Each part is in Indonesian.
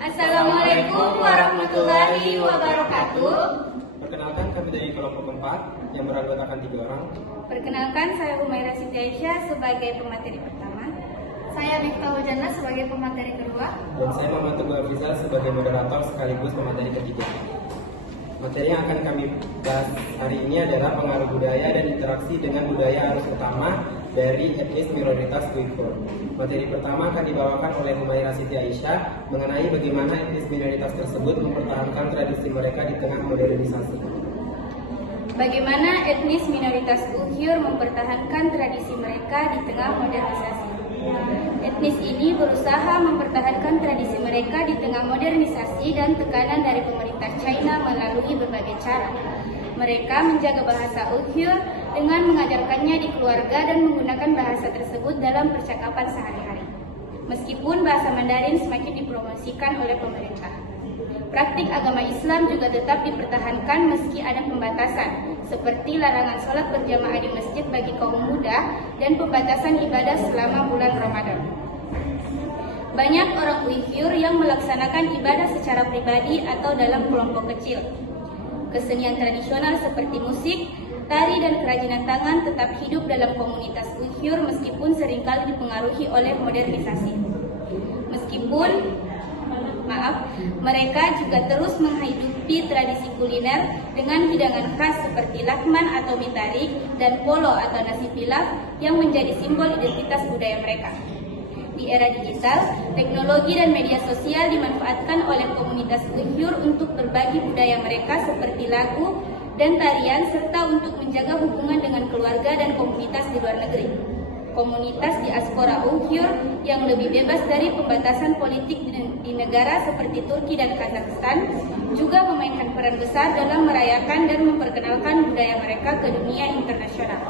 Assalamualaikum warahmatullahi wabarakatuh. Perkenalkan, kami dari kelompok keempat yang beranggotakan 3 orang. Perkenalkan, saya Humaira Siti Aisyah sebagai pemateri pertama. Saya Miftah Hujana sebagai pemateri kedua. Dan saya Muhammad Teguh Afrizal sebagai moderator sekaligus pemateri ketiga. Materi yang akan kami bahas hari ini adalah pengaruh budaya dan interaksi dengan budaya arus utama dari etnis minoritas Uighur. Materi pertama akan dibawakan oleh Humaira Siti Aisyah mengenai bagaimana etnis minoritas tersebut mempertahankan tradisi mereka di tengah modernisasi. Bagaimana etnis minoritas Uighur mempertahankan tradisi mereka di tengah modernisasi. Etnis ini berusaha mempertahankan tradisi mereka di tengah modernisasi dan tekanan dari pemerintah China melalui berbagai cara. Mereka menjaga bahasa Uighur dengan mengajarkannya di keluarga dan menggunakan bahasa tersebut dalam percakapan sehari-hari. Meskipun bahasa Mandarin semakin dipromosikan oleh pemerintah. Praktik agama Islam juga tetap dipertahankan meski ada pembatasan, seperti larangan sholat berjamaah di masjid bagi kaum muda dan pembatasan ibadah selama bulan Ramadan. Banyak orang Uighur yang melaksanakan ibadah secara pribadi atau dalam kelompok kecil. Kesenian tradisional seperti musik, tari, dan kerajinan tangan tetap hidup dalam komunitas Uighur meskipun seringkali dipengaruhi oleh modernisasi. Mereka juga terus menghidupi tradisi kuliner dengan hidangan khas seperti lakman atau mie tarik dan polo atau nasi pilaf yang menjadi simbol identitas budaya mereka. Di era digital, teknologi dan media sosial dimanfaatkan oleh komunitas Uighur untuk berbagi budaya mereka seperti lagu dan tarian serta untuk menjaga hubungan dengan keluarga dan komunitas di luar negeri. Komunitas diaspora Uighur yang lebih bebas dari pembatasan politik di negara seperti Turki dan Kazakhstan juga memainkan peran besar dalam merayakan dan memperkenalkan budaya mereka ke dunia internasional.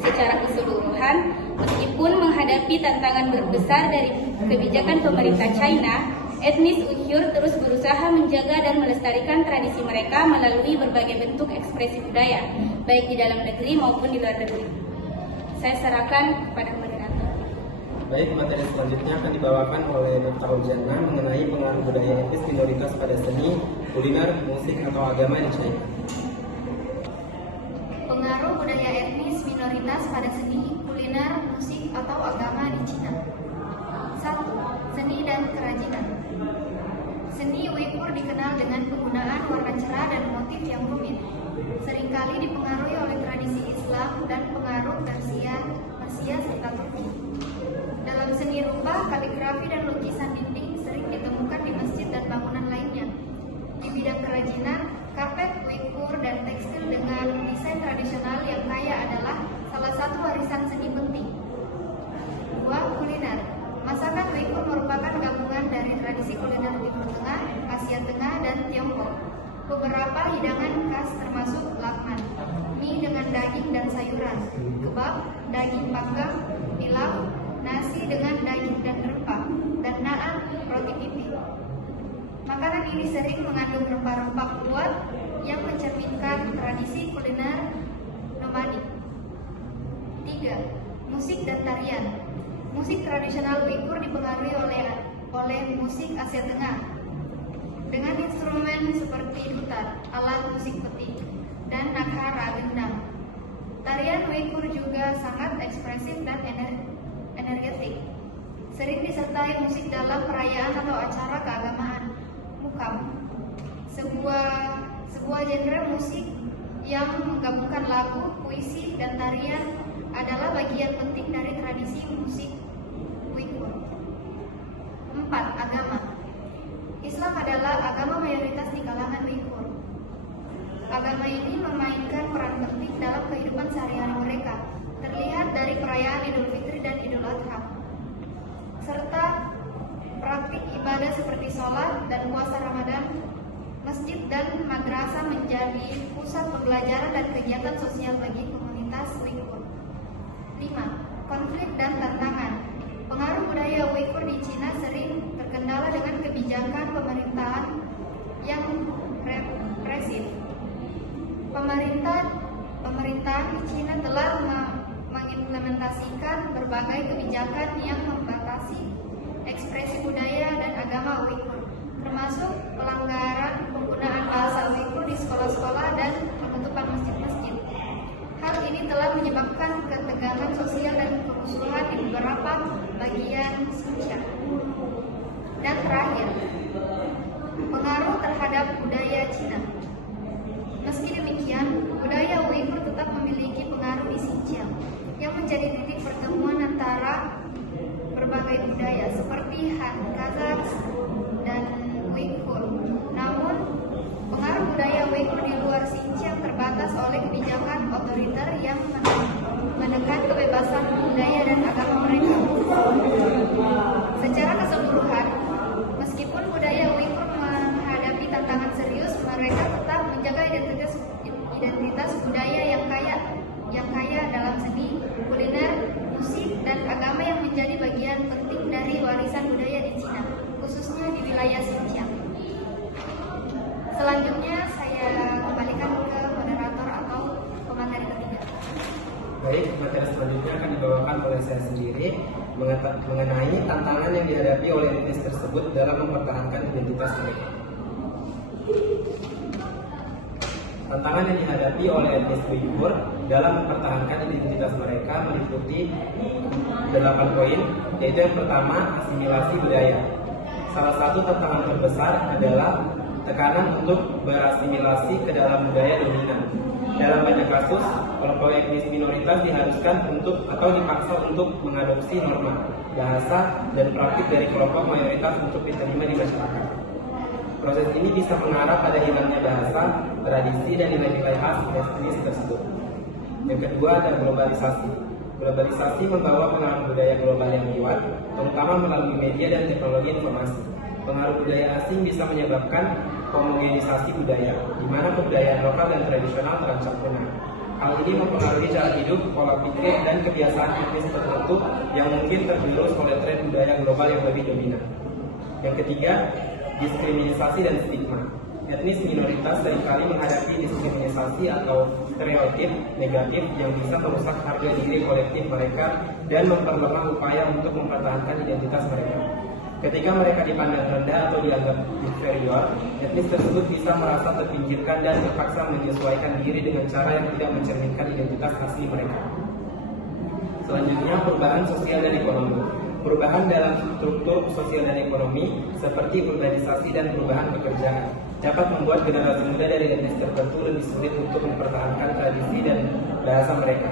Secara keseluruhan, meskipun menghadapi tantangan besar dari kebijakan pemerintah China, etnis Uighur terus berusaha menjaga dan melestarikan tradisi mereka melalui berbagai bentuk ekspresi budaya, baik di dalam negeri maupun di luar negeri. Saya serahkan kepada moderator. Baik, materi selanjutnya akan dibawakan oleh Miftah Hujana mengenai pengaruh budaya etnis minoritas pada seni, kuliner, musik, atau agama di China. Pengaruh budaya etnis minoritas pada seni, kuliner, musik, atau agama di Cina. 1. Seni dan kerajinan. Seni Uighur dikenal dengan penggunaan warna cerah dan motif yang rumit. Seringkali dipengaruhi oleh tradisi Islam dan pengaruh Persia serta Turki. Dalam seni rupa, kaligrafi dan lukisan dinding sering ditemukan di masjid dan bangunan lainnya. Di bidang kerajinan, karpet Uighur dan tekstil dengan desain tradisional yang kaya adalah salah satu warisan seni penting. 2. Kuliner. Masakan Uighur merupakan gabungan dari tradisi kuliner Timur Tengah, Asia Tengah, dan Tiongkok. Beberapa hidangan khas termasuk lakman, mie dengan daging dan sayuran, kebab, daging panggang, pilaf, nasi dengan daging dan rempah, dan naan, roti pipi. Makanan ini sering mengandung rempah-rempah kuat yang mencerminkan tradisi kuliner nomadik. 3. Musik dan tarian. Musik tradisional Uighur dipengaruhi oleh musik Asia Tengah dengan instrumen seperti dutar, alat musik peti, dan nakhara gendang. Tarian Uighur juga sangat ekspresif dan energetik. Sering disertai musik dalam perayaan atau acara keagamaan. Mukam, sebuah genre musik yang menggabungkan lagu, puisi, dan tarian adalah bagian penting dari tradisi musik Uighur. 4. Agama. Islam adalah agama mayoritas di kalangan Uighur. Agama ini memainkan peran penting dalam kehidupan sehari-hari mereka, terlihat dari perayaan Idul Fitri dan Idul Adha, serta praktik ibadah seperti sholat dan puasa Ramadan. Masjid dan madrasah menjadi pusat pembelajaran dan kegiatan sosial bagi komunitas Uighur. 5. Konflik dan tantangan. Pengaruh budaya Uighur di Cina sering terkendala dengan kebijakan pemerintahan yang represif. Pemerintahan di Cina telah mengimplementasikan berbagai kebijakan yang membatasi ekspresi budaya dan agama termasuk pelanggaran penggunaan bahasa Uyghur di sekolah-sekolah dan penutupan masjid-masjid. Hal ini telah menyebabkan ketegangan sosial dan kerusuhan di beberapa bagian Xinjiang. Dan terakhir, pengaruh terhadap budaya Cina. Meski demikian, budaya Uyghur tetap memiliki pengaruh di Xinjiang yang menjadi titik pertemuan antara berbagai budaya seperti Han, Kazakh, dan Uyghur. Namun, pengaruh budaya Uyghur di luar Xinjiang terbatas oleh kebijakan otoriter yang menekan kebebasan budaya dan agama mereka. Secara keseluruhan, meskipun budaya Uyghur menghadapi tantangan serius, mereka tetap menjaga identitas budaya yang kaya dalam seni, kuliner, musik, dan agama yang menjadi bagian penting dari warisan budaya di Cina, khususnya di wilayah Xinjiang. Selanjutnya saya kembalikan ke moderator atau pemateri ketiga. Baik, materi selanjutnya akan dibawakan oleh saya sendiri mengenai tantangan yang dihadapi oleh etnis tersebut dalam mempertahankan identitas mereka. Tantangan yang dihadapi oleh etnis Uyghur dalam mempertahankan identitas mereka meliputi 8 poin, yaitu yang pertama, asimilasi budaya. Salah satu tantangan terbesar adalah tekanan untuk berasimilasi ke dalam budaya dominan. Dalam banyak kasus, kelompok etnis minoritas diharuskan untuk atau dipaksa untuk mengadopsi norma, bahasa, dan praktik dari kelompok mayoritas untuk diterima di masyarakat. Proses ini bisa mengarah pada hilangnya bahasa, tradisi, dan nilai-nilai khas etnis tersebut. Yang kedua ada globalisasi. Globalisasi membawa pengaruh budaya global yang kuat, terutama melalui media dan teknologi informasi. Pengaruh budaya asing bisa menyebabkan homogenisasi budaya, di mana kebudayaan lokal dan tradisional terancam punah. Hal ini mempengaruhi cara hidup, pola pikir, dan kebiasaan etnis tertentu yang mungkin tergerus oleh tren budaya global yang lebih dominan. Yang ketiga, diskriminasi dan stigma. Etnis minoritas seringkali menghadapi diskriminasi atau stereotip negatif yang bisa merusak harga diri kolektif mereka dan memperlemah upaya untuk mempertahankan identitas mereka. Ketika mereka dipandang rendah atau dianggap inferior, etnis tersebut bisa merasa terpinggirkan dan terpaksa menyesuaikan diri dengan cara yang tidak mencerminkan identitas asli mereka. Selanjutnya, perubahan sosial dan ekonomi. Perubahan dalam struktur sosial dan ekonomi seperti urbanisasi dan perubahan pekerjaan dapat membuat generasi muda dari etnis tertentu lebih sulit untuk mempertahankan tradisi dan bahasa mereka.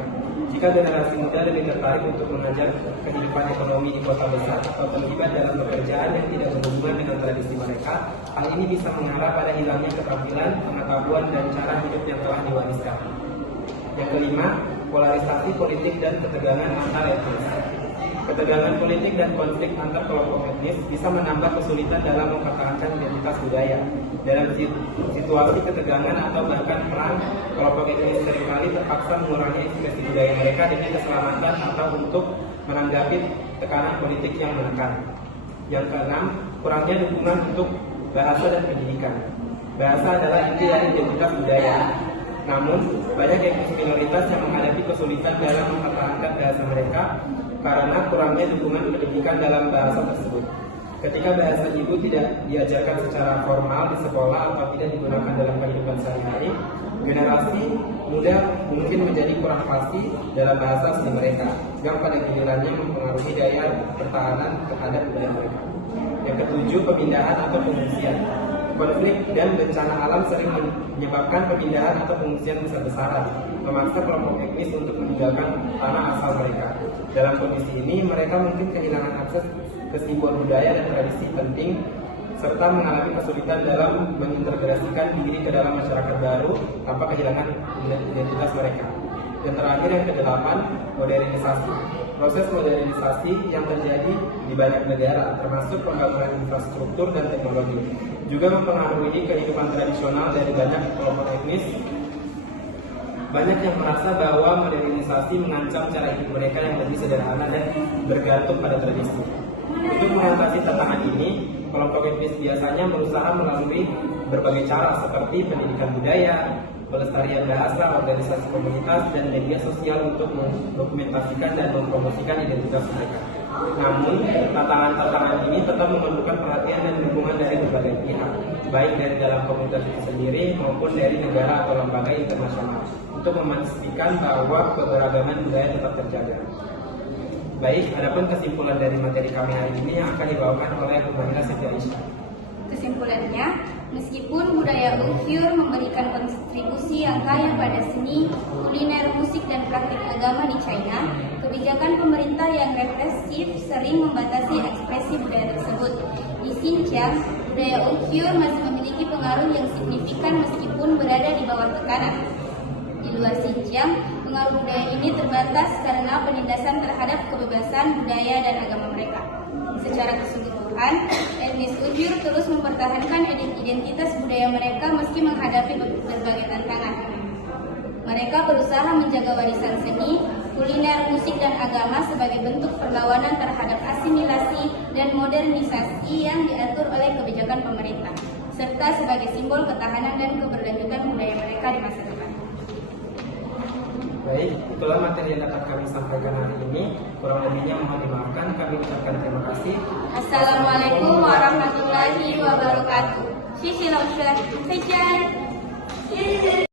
Jika generasi muda lebih tertarik untuk mengajar kehidupan ekonomi di kota besar atau terlibat dalam pekerjaan yang tidak berhubungan dengan tradisi mereka, hal ini bisa mengarah pada hilangnya keterampilan, pengetahuan, dan cara hidup yang telah diwariskan. Yang kelima, polarisasi politik dan ketegangan antar etnis. Ketegangan politik dan konflik antar kelompok etnis bisa menambah kesulitan dalam mempertahankan identitas budaya. Dalam situasi ketegangan atau bahkan perang, kelompok etnis seringkali terpaksa mengurangi ekspresi budaya mereka demi keselamatan atau untuk menanggapi tekanan politik yang menekan. Yang keenam, kurangnya dukungan untuk bahasa dan pendidikan. Bahasa adalah inti dari identitas budaya. Namun, banyak etnis minoritas yang menghadapi kesulitan dalam mempertahankan bahasa mereka karena kurangnya dukungan pendidikan dalam bahasa tersebut. Ketika bahasa ibu tidak diajarkan secara formal di sekolah atau tidak digunakan dalam kehidupan sehari-hari, generasi muda mungkin menjadi kurang pasti dalam bahasa asli mereka, yang pada gilirannya mempengaruhi daya pertahanan terhadap budaya mereka. Yang ketujuh, pemindahan atau pengungsian. Konflik dan bencana alam sering menyebabkan pemindahan atau pengungsian besar-besaran, memaksa kelompok etnis untuk meninggalkan tanah asal mereka. Dalam kondisi ini, mereka mungkin kehilangan akses ke simbol budaya dan tradisi penting, serta mengalami kesulitan dalam mengintegrasikan diri ke dalam masyarakat baru tanpa kehilangan identitas mereka. Dan terakhir, yang kedelapan, modernisasi. Proses modernisasi yang terjadi di banyak negara, termasuk pembangunan infrastruktur dan teknologi, juga mempengaruhi kehidupan tradisional dari banyak kelompok etnis. Banyak yang merasa bahwa modernisasi mengancam cara hidup mereka yang lebih sederhana dan bergantung pada tradisi. Untuk mengatasi tantangan ini, kelompok etnis biasanya berusaha melalui berbagai cara seperti pendidikan budaya, pelestarian bahasa, organisasi komunitas, dan media sosial untuk mendokumentasikan dan mempromosikan identitas mereka. Namun, tantangan-tantangan ini tetap memerlukan perhatian dan dukungan dari berbagai pihak, baik dari dalam komunitas itu sendiri maupun dari negara atau lembaga internasional, untuk memastikan bahwa keberagaman budaya tetap terjaga. Baik, adapun kesimpulan dari materi kami hari ini yang akan dibawakan oleh Bu Manila Siti Aisyah. Kesimpulannya, meskipun budaya Uyghur memberikan kontribusi yang kaya pada seni, kuliner, musik, dan praktik agama di China, kebijakan pemerintah yang represif sering membatasi ekspresi budaya tersebut. Di Xinjiang, budaya Uyghur masih memiliki pengaruh yang signifikan meskipun berada di bawah tekanan. Di luar Xinjiang, pengaruh budaya ini terbatas karena penindasan terhadap kebebasan budaya dan agama mereka. Secara keseluruhan, etnis Uyghur terus mempertahankan identitas budaya mereka meski menghadapi berbagai tantangan. Mereka berusaha menjaga warisan seni, kuliner, musik, dan agama sebagai bentuk perlawanan terhadap asimilasi dan modernisasi yang diatur oleh kebijakan pemerintah, serta sebagai simbol ketahanan dan keberlanjutan budaya mereka di masa depan. Baik, itulah materi yang dapat kami sampaikan hari ini. Kurang lebihnya mohon dimaafkan. Kami ucapkan terima kasih. Assalamualaikum warahmatullahi wabarakatuh. 谢谢老师，再见。